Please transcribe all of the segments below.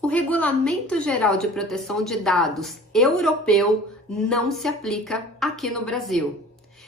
O Regulamento Geral de Proteção de Dados europeu não se aplica aqui no Brasil.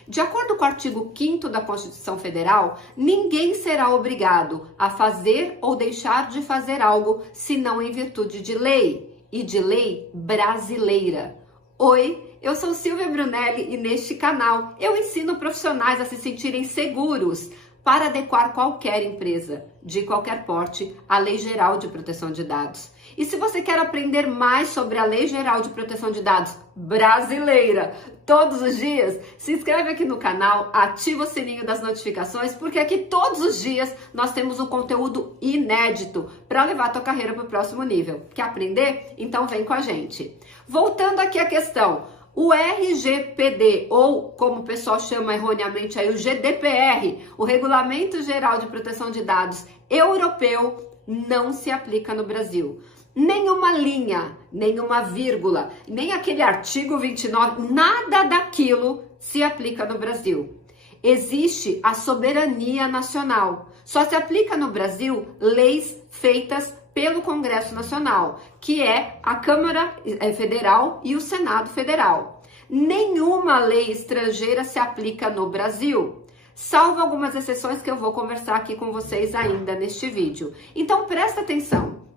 De acordo com o artigo 5º da Constituição Federal, ninguém será obrigado a fazer ou deixar de fazer algo senão em virtude de lei, e de lei brasileira. Oi, eu sou Silvia Brunelli e neste canal eu ensino profissionais a se sentirem seguros para adequar qualquer empresa, de qualquer porte, à Lei Geral de Proteção de Dados. E se você quer aprender mais sobre a Lei Geral de Proteção de Dados brasileira todos os dias, se inscreve aqui no canal, ativa o sininho das notificações, porque aqui todos os dias nós temos um conteúdo inédito para levar a tua carreira para o próximo nível. Quer aprender? Então vem com a gente. Voltando aqui à questão, o RGPD, ou como o pessoal chama erroneamente aí, o GDPR, o Regulamento Geral de Proteção de Dados europeu, não se aplica no Brasil. Nenhuma linha, nenhuma vírgula, nem aquele artigo 29, nada daquilo se aplica no Brasil. Existe a soberania nacional. Só se aplica no Brasil leis feitas pelo Congresso Nacional, que é a Câmara Federal e o Senado Federal. Nenhuma lei estrangeira se aplica no Brasil, salvo algumas exceções que eu vou conversar aqui com vocês ainda neste vídeo. Então presta atenção.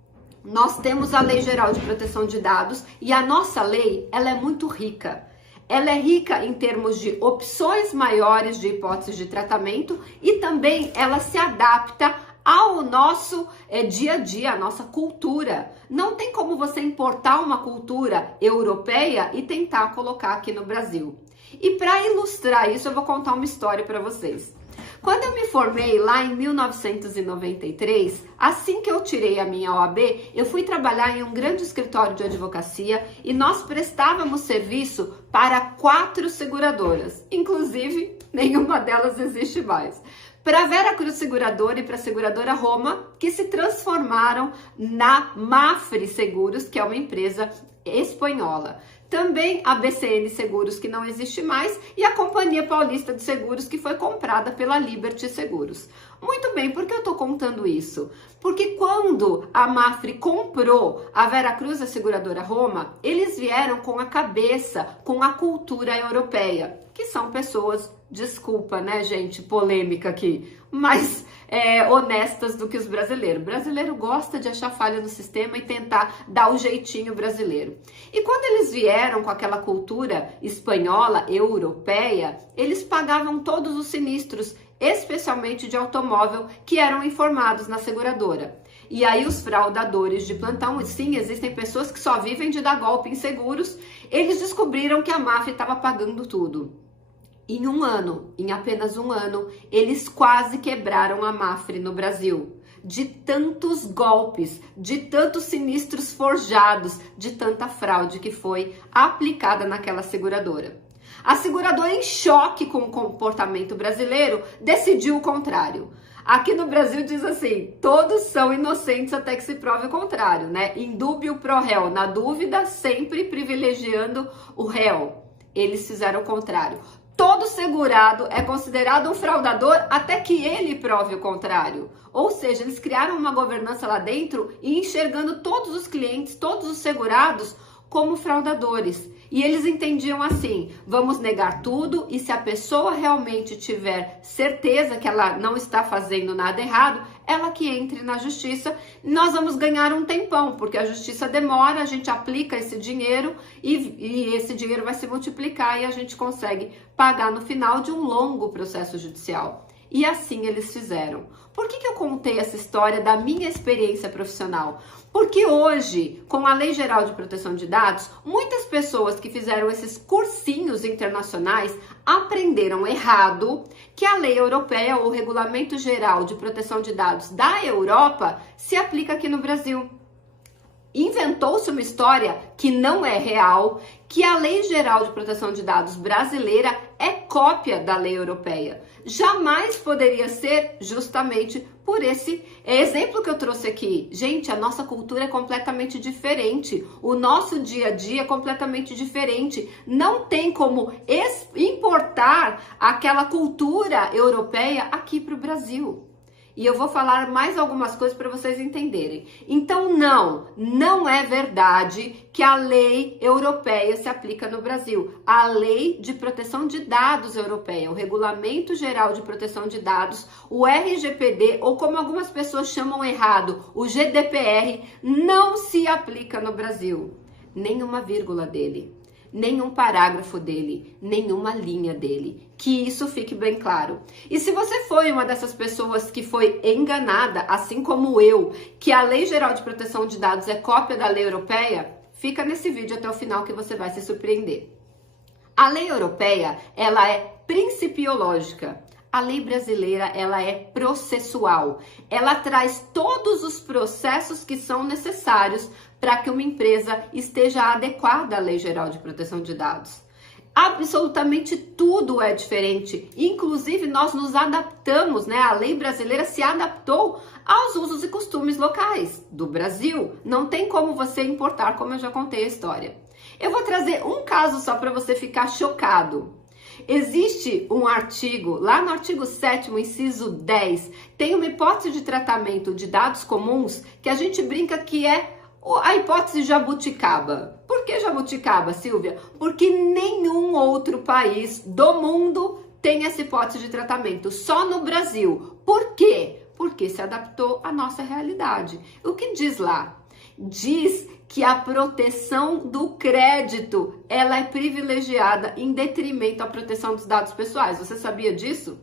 Nós temos a Lei Geral de Proteção de Dados e a nossa lei, ela é muito rica. Ela é rica em termos de opções maiores de hipóteses de tratamento e também ela se adapta ao nosso dia a dia, à nossa cultura. Não tem como você importar uma cultura europeia e tentar colocar aqui no Brasil. E para ilustrar isso, eu vou contar uma história para vocês. Quando eu me formei lá em 1993, assim que eu tirei a minha OAB, eu fui trabalhar em um grande escritório de advocacia e nós prestávamos serviço para 4 seguradoras. Inclusive, nenhuma delas existe mais. Para a Vera Cruz Seguradora e para a Seguradora Roma, que se transformaram na Mafre Seguros, que é uma empresa espanhola. Também a BCN Seguros, que não existe mais, e a Companhia Paulista de Seguros, que foi comprada pela Liberty Seguros. Muito bem, por que eu estou contando isso? Porque quando a Mafre comprou a Vera Cruz, a Seguradora Roma, eles vieram com a cabeça, com a cultura europeia, que são pessoas, desculpa, né, gente, polêmica aqui, mas honestas do que os brasileiros. O brasileiro gosta de achar falha no sistema e tentar dar o jeitinho brasileiro. E quando eles vieram com aquela cultura espanhola, europeia, eles pagavam todos os sinistros, especialmente de automóvel, que eram informados na seguradora. E aí os fraudadores de plantão, sim, existem pessoas que só vivem de dar golpe em seguros, eles descobriram que a máfia estava pagando tudo. Em um ano, em apenas um ano, eles quase quebraram a Mafre no Brasil. De tantos golpes, de tantos sinistros forjados, de tanta fraude que foi aplicada naquela seguradora. A seguradora, em choque com o comportamento brasileiro, decidiu o contrário. Aqui no Brasil diz assim, todos são inocentes até que se prove o contrário, né? In dubio pro réu, na dúvida, sempre privilegiando o réu. Eles fizeram o contrário. Todo segurado é considerado um fraudador até que ele prove o contrário. Ou seja, eles criaram uma governança lá dentro e enxergando todos os clientes, todos os segurados como fraudadores. E eles entendiam assim, vamos negar tudo e se a pessoa realmente tiver certeza que ela não está fazendo nada errado, ela que entre na justiça, nós vamos ganhar um tempão, porque a justiça demora, a gente aplica esse dinheiro e esse dinheiro vai se multiplicar e a gente consegue pagar no final de um longo processo judicial. E assim eles fizeram. Por que eu contei essa história da minha experiência profissional? Porque hoje, com a Lei Geral de Proteção de Dados, muitas pessoas que fizeram esses cursinhos internacionais aprenderam errado que a lei europeia ou o Regulamento Geral de Proteção de Dados da Europa se aplica aqui no Brasil. Inventou-se uma história que não é real, que a Lei Geral de Proteção de Dados brasileira é cópia da lei europeia. Jamais poderia ser justamente por esse exemplo que eu trouxe aqui. Gente, a nossa cultura é completamente diferente, o nosso dia a dia é completamente diferente. Não tem como importar aquela cultura europeia aqui para o Brasil. E eu vou falar mais algumas coisas para vocês entenderem. Então, não é verdade que a lei europeia se aplica no Brasil. A Lei de Proteção de Dados Europeia, o Regulamento Geral de Proteção de Dados, o RGPD, ou como algumas pessoas chamam errado, o GDPR, não se aplica no Brasil. Nenhuma vírgula dele, nenhum parágrafo dele, nenhuma linha dele. Que isso fique bem claro. E se você foi uma dessas pessoas que foi enganada, assim como eu, que a Lei Geral de Proteção de Dados é cópia da lei europeia, fica nesse vídeo até o final que você vai se surpreender. A lei europeia, ela é principiológica. A lei brasileira, ela é processual. Ela traz todos os processos que são necessários para que uma empresa esteja adequada à Lei Geral de Proteção de Dados. Absolutamente tudo é diferente. Inclusive, nós nos adaptamos, né? A lei brasileira se adaptou aos usos e costumes locais do Brasil. Não tem como você importar, como eu já contei a história. Eu vou trazer um caso só para você ficar chocado. Existe um artigo, lá no artigo 7º, inciso 10, tem uma hipótese de tratamento de dados comuns que a gente brinca que é a hipótese jabuticaba. Por que jabuticaba, Silvia? Porque nenhum outro país do mundo tem essa hipótese de tratamento, só no Brasil. Por quê? Porque se adaptou à nossa realidade. O que diz lá? Diz que a proteção do crédito, ela é privilegiada em detrimento à proteção dos dados pessoais. Você sabia disso?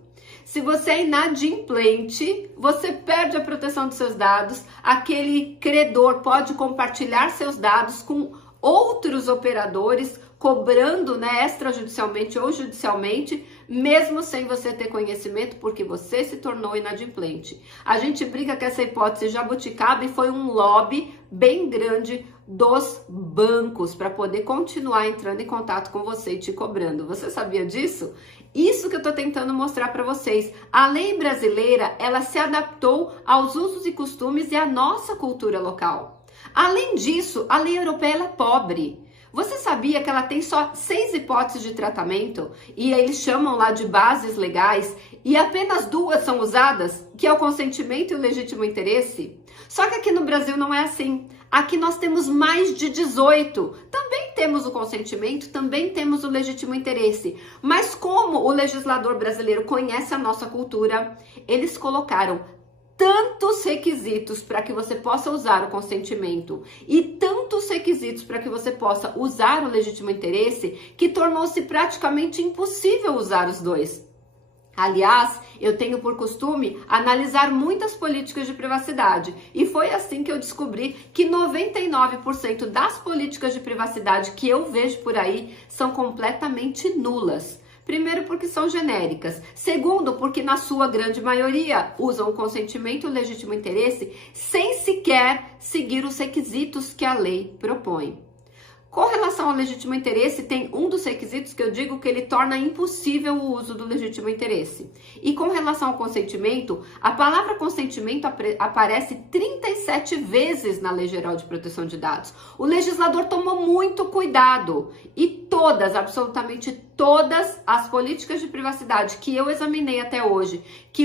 Se você é inadimplente, você perde a proteção dos seus dados, aquele credor pode compartilhar seus dados com outros operadores, cobrando, né, extrajudicialmente ou judicialmente, mesmo sem você ter conhecimento, porque você se tornou inadimplente. A gente brinca que essa hipótese jabuticaba foi um lobby bem grande dos bancos para poder continuar entrando em contato com você e te cobrando. Você sabia disso? Isso que eu tô tentando mostrar para vocês. A lei brasileira, ela se adaptou aos usos e costumes e à nossa cultura local. Além disso, a lei europeia ela é pobre. Você sabia que ela tem só 6 hipóteses de tratamento? E eles chamam lá de bases legais e apenas 2 são usadas, que é o consentimento e o legítimo interesse? Só que aqui no Brasil não é assim. Aqui nós temos mais de 18. Também temos o consentimento, também temos o legítimo interesse. Mas como o legislador brasileiro conhece a nossa cultura, eles colocaram tantos requisitos para que você possa usar o consentimento e tantos requisitos para que você possa usar o legítimo interesse que tornou-se praticamente impossível usar os dois. Aliás, eu tenho por costume analisar muitas políticas de privacidade e foi assim que eu descobri que 99% das políticas de privacidade que eu vejo por aí são completamente nulas. Primeiro, porque são genéricas. Segundo, porque na sua grande maioria usam o consentimento e o legítimo interesse sem sequer seguir os requisitos que a lei propõe. Com relação ao legítimo interesse, tem um dos requisitos que eu digo que ele torna impossível o uso do legítimo interesse. E com relação ao consentimento, a palavra consentimento aparece 37 vezes na Lei Geral de Proteção de Dados. O legislador tomou muito cuidado e todas, absolutamente todas as políticas de privacidade que eu examinei até hoje, que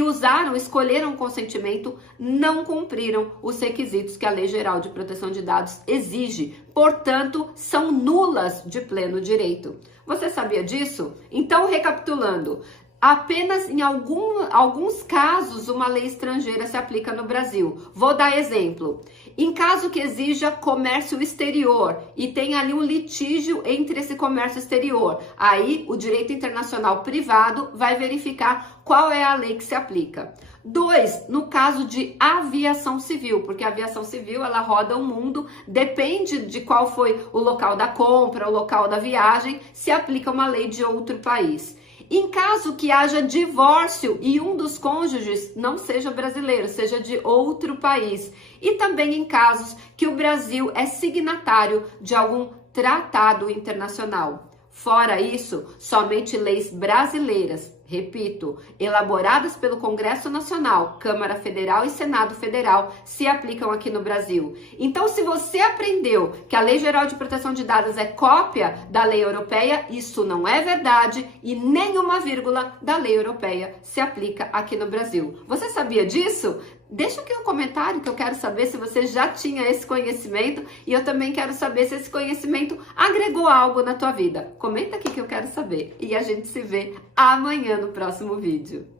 escolheram o consentimento, não cumpriram os requisitos que a Lei Geral de Proteção de Dados exige. Portanto, são nulas de pleno direito. Você sabia disso? Então, recapitulando, apenas em alguns casos uma lei estrangeira se aplica no Brasil. Vou dar exemplo. Em caso que exija comércio exterior e tem ali um litígio entre esse comércio exterior, aí o direito internacional privado vai verificar qual é a lei que se aplica. 2, no caso de aviação civil, porque a aviação civil ela roda o mundo, depende de qual foi o local da compra, o local da viagem, se aplica uma lei de outro país. Em caso que haja divórcio e um dos cônjuges não seja brasileiro, seja de outro país. E também em casos que o Brasil é signatário de algum tratado internacional. Fora isso, somente leis brasileiras repito, elaboradas pelo Congresso Nacional, Câmara Federal e Senado Federal, se aplicam aqui no Brasil. Então, se você aprendeu que a Lei Geral de Proteção de Dados é cópia da lei europeia, isso não é verdade e nenhuma vírgula da lei europeia se aplica aqui no Brasil. Você sabia disso? Deixa aqui um comentário que eu quero saber se você já tinha esse conhecimento e eu também quero saber se esse conhecimento agregou algo na tua vida. Comenta aqui que eu quero saber e a gente se vê amanhã no próximo vídeo.